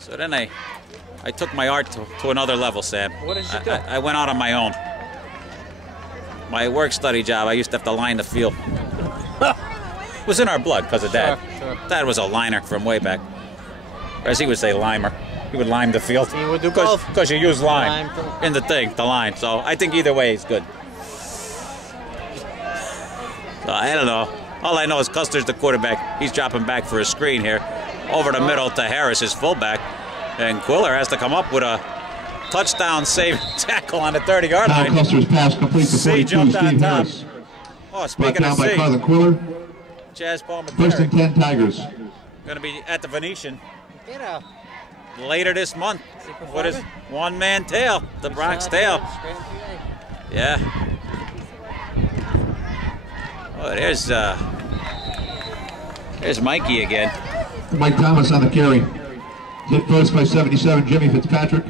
So then I took my art to another level, Sam. What did you do? I went out on my own. My work-study job, I used to have to line the field. It was in our blood because of Dad. Sure. Dad was a liner from way back. Or as he would say, limer. He would lime the field. He would do both. Because you use lime in the thing, the line. So I think either way is good. So I don't know. All I know is Custer's the quarterback. He's dropping back for a screen here. Over the middle to Harris, his fullback. And Quiller has to come up with a touchdown save tackle on the 30-yard line. Custer's pass complete to 42, jumped on Steve top. Harris. Oh, speaking of by C, Carlin Quiller. Jazz Palmer. First and 10 Tigers. Going to be at the Venetian Get out. later this month. What is one-man tail, the Bronx Tail. Scranton, PA. Yeah. Oh, there's Mikey again. Mike Thomas on the carry. Hit first by 77, Jimmy Fitzpatrick.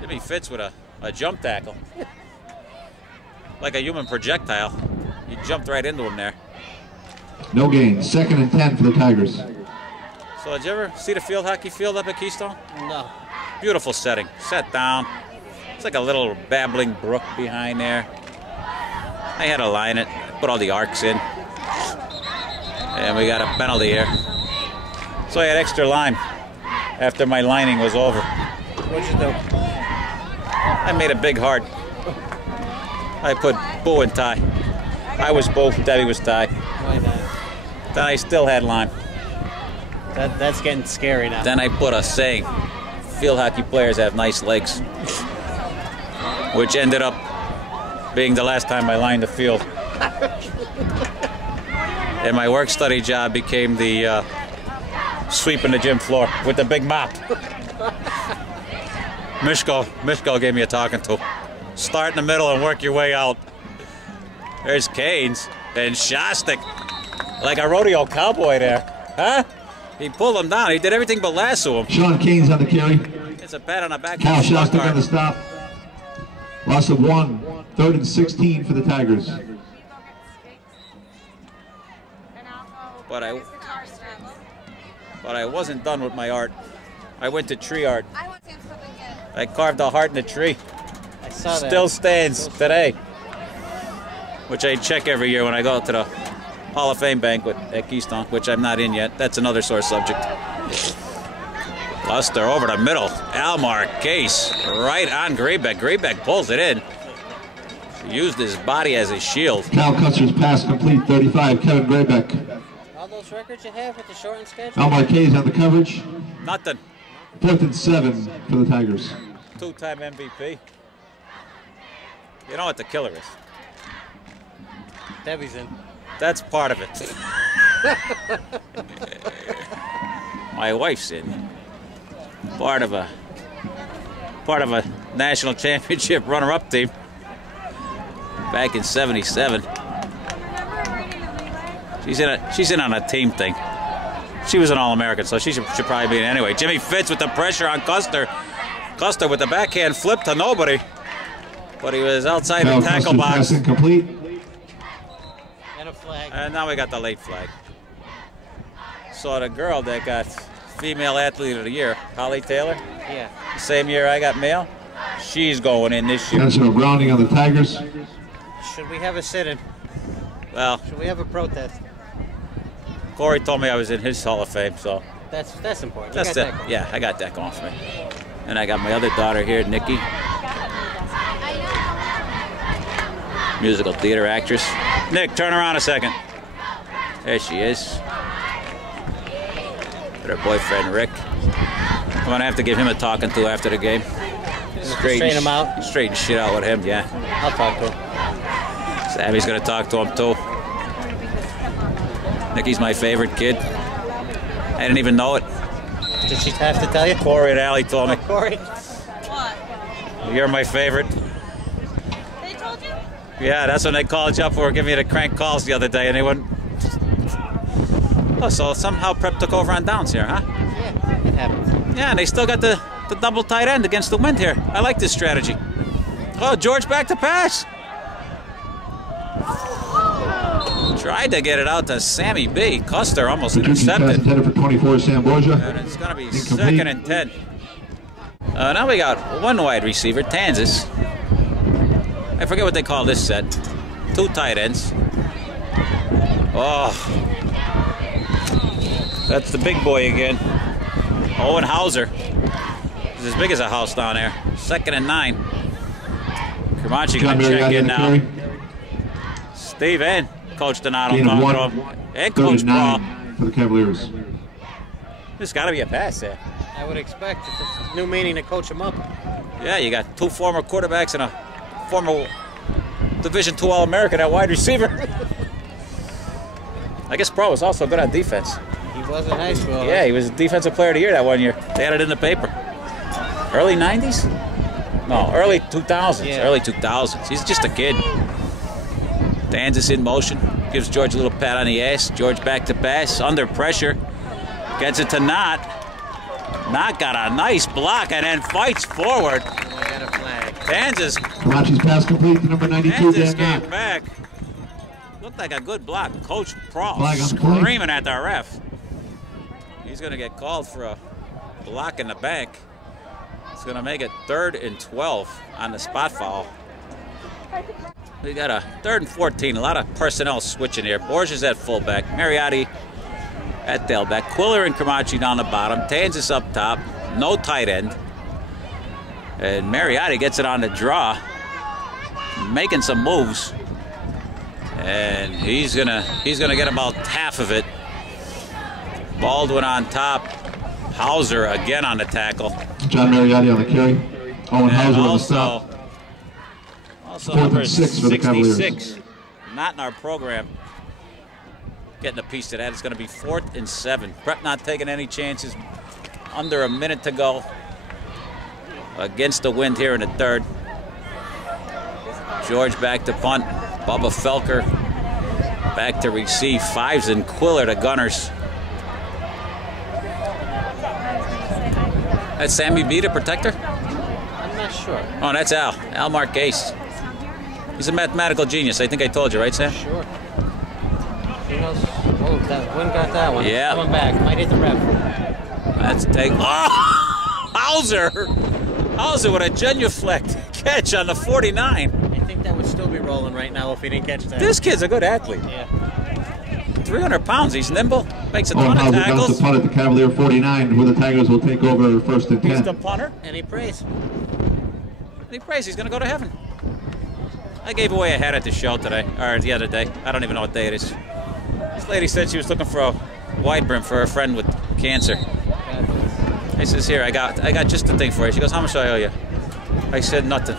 Jimmy Fitz with a jump tackle. Like a human projectile. You jumped right into him there. No gain. Second and 10 for the Tigers. So did you ever see the hockey field up at Keystone? No. Beautiful setting. Set down. It's like a little babbling brook behind there. I had to line it. I put all the arcs in. And we got a penalty here. So I had extra lime after my lining was over. What'd you do? I made a big heart. I put Boo and Ty. I was Boo, Debbie was Ty. Why not? Then I still had lime. That's getting scary now. Then I put a saying, field hockey players have nice legs. Which ended up being the last time I lined the field. And my work-study job became the sweeping the gym floor with the big mop. Mishko gave me a talking to. Start in the middle and work your way out. There's Canes and Shostak. Like a rodeo cowboy there. Huh? He pulled him down. He did everything but lasso him. Sean Canes on the carry. It's a pat on the back. Cal Shostak on the stop. Loss of 1. Third and 16 for the Tigers. But I wasn't done with my art. I went to tree art. I carved a heart in a tree. I saw that. Still stands today. Which I check every year when I go to the Hall of Fame banquet at Keystone, which I'm not in yet. That's another sore subject. Luster over the middle. Almar Case right on Graybeck. Graybeck pulls it in. Used his body as a shield. Cal Custer's pass complete, 35, Kevin Graybeck. All those records you have with the shortened schedule? Almar Case on the coverage. Nothing. 4th and 7 for the Tigers. Two-time MVP. You know what the killer is? Debbie's in. That's part of it. My wife's in. Part of a national championship runner-up team back in '77. She's in on a team thing. She was an All-American, so she should probably be in anyway. Jimmy Fitz with the pressure on Custer. Custer with the backhand flip to nobody, but he was outside the tackle box. Pass incomplete. And a flag. And now we got the late flag. So the girl that got Female Athlete of the Year, Holly Taylor. Yeah. The same year I got male. She's going in this year. National grounding on the Tigers. Should we have a sit-in? Well, Should we have a protest? Corey told me I was in his Hall of Fame, so That's important. that's it. Yeah, I got that going for me. And I got my other daughter here, Nikki. Musical theater actress. Nick, turn around a second. There she is. With her boyfriend, Rick. I'm going to have to give him a talking to after the game. Straighten him out? Straighten shit out with him, yeah. I'll talk to him. Sammy's going to talk to him, too. Nikki's my favorite kid. I didn't even know it. Did she have to tell you? Corey and Allie told me. Corey? What? You're my favorite. They told you? Yeah, that's when they called you up for giving me the crank calls the other day, and they wouldn't. Oh, so somehow Prep took over on downs here, huh? Yeah, it happens. Yeah, and they still got the double tight end against the wind here. I like this strategy. Oh, George back to pass. Tried to get it out to Sammy B. Custer almost intercepted. Pass intended for 24, Sam Borgia. And it's going to be second and 10. Now we got one wide receiver, Kansas. I forget what they call this set. 2 tight ends. Oh, that's the big boy again. Owen Hauser. He's as big as a house down there. 2nd and 9. Kamachi gonna check in now. Steve and Coach Donato talking to him. And Coach Paul. For the Cavaliers. There's got to be a pass there. I would expect it's a new meaning to coach him up. Yeah, you got 2 former quarterbacks and a former Division II All-American at wide receiver. I guess Pro was also good on defense. He was in high school. Yeah, he was Defensive Player of the Year that one year. They had it in the paper. Early 90s? No, early 2000s. Yeah. Early 2000s. He's just a kid. Danzas in motion. Gives George a little pat on the ass. George back to pass. Under pressure. Gets it to Knott. Knott got a nice block and then fights forward. Oh, I got a flag. Kansas. Kamachi's pass complete to number 92, Kansas Dan came Knott. back. Looked like a good block. Coach Prohl Flag on the play. screaming at the ref. He's going to get called for a block in the bank. It's going to make it 3rd and 12 on the spot foul. We got a 3rd and 14. A lot of personnel switching here. Borges at fullback. Mariotti at tailback. Quiller and Kamachi down the bottom. Kansas up top. No tight end. And Mariotti gets it on the draw. Making some moves. And he's gonna get about half of it. Baldwin on top. Hauser again on the tackle. John Mariotti on the carry. Owen Hauser on the stop. Also 4th and number 6 for the Cavaliers. 66. Not in our program. Getting a piece of that. It's going to be 4th and 7. Prep not taking any chances. Under a minute to go. Against the wind here in the 3rd. George back to punt. Bubba Felker back to receive. Fives and Quiller to Gunners. That's Sammy B, the protector? I'm not sure. Oh, that's Al. Al Marquez. He's a mathematical genius. I think I told you, right, Sam? Sure. Who knows? Oh, that one got that one. Yeah. Coming back. Might hit the ref. Let's take. Oh! Hauser! Hauser with a genuflect catch on the 49. I think that would still be rolling right now if he didn't catch that. This kid's a good athlete. Yeah. 300 pounds. He's nimble. Makes a Owen ton of Hauser comes tackles. to punt at the Cavalier 49, where the Tigers will take over 1st and He's 10. the punter. And he prays. And he prays he's going to go to heaven. I gave away a hat at the show today, or the other day. I don't even know what day it is. This lady said she was looking for a wide brim for her friend with cancer. I says, here, I got just the thing for you. She goes, how much do I owe you? I said, nothing.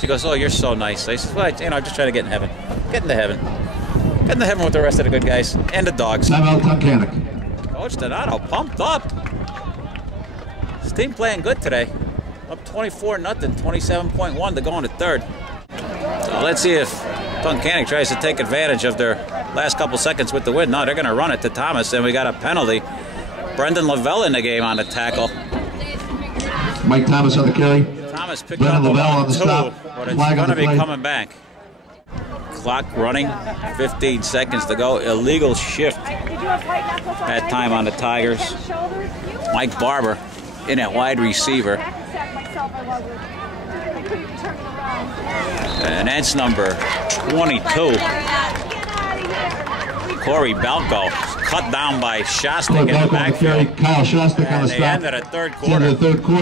She goes, oh, you're so nice. I said, well, I'm just trying to get in heaven. Get into heaven. Get into heaven with the rest of the good guys and the dogs. Timeout, Tunkhannock. Coach Donato pumped up. His team playing good today. Up 24-0, 27.1 to go in the 3rd. So let's see if Tunkhannock tries to take advantage of their last couple seconds with the win. No, they're going to run it to Thomas, and we got a penalty. Brendan Lavelle in the game on the tackle. Mike Thomas on the carry. Thomas picked Brendan up Lavelle on the 2, stop. but it's Flag on going to the be play. coming back. Clock running, 15 seconds to go. Illegal shift that time on the Tigers. Mike Barber in at wide receiver. And that's number 22. Corey Balco cut down by Shostak in the backfield. Kyle Shostak on And the they stop. ended the 3rd It's the end quarter. of the 3rd quarter.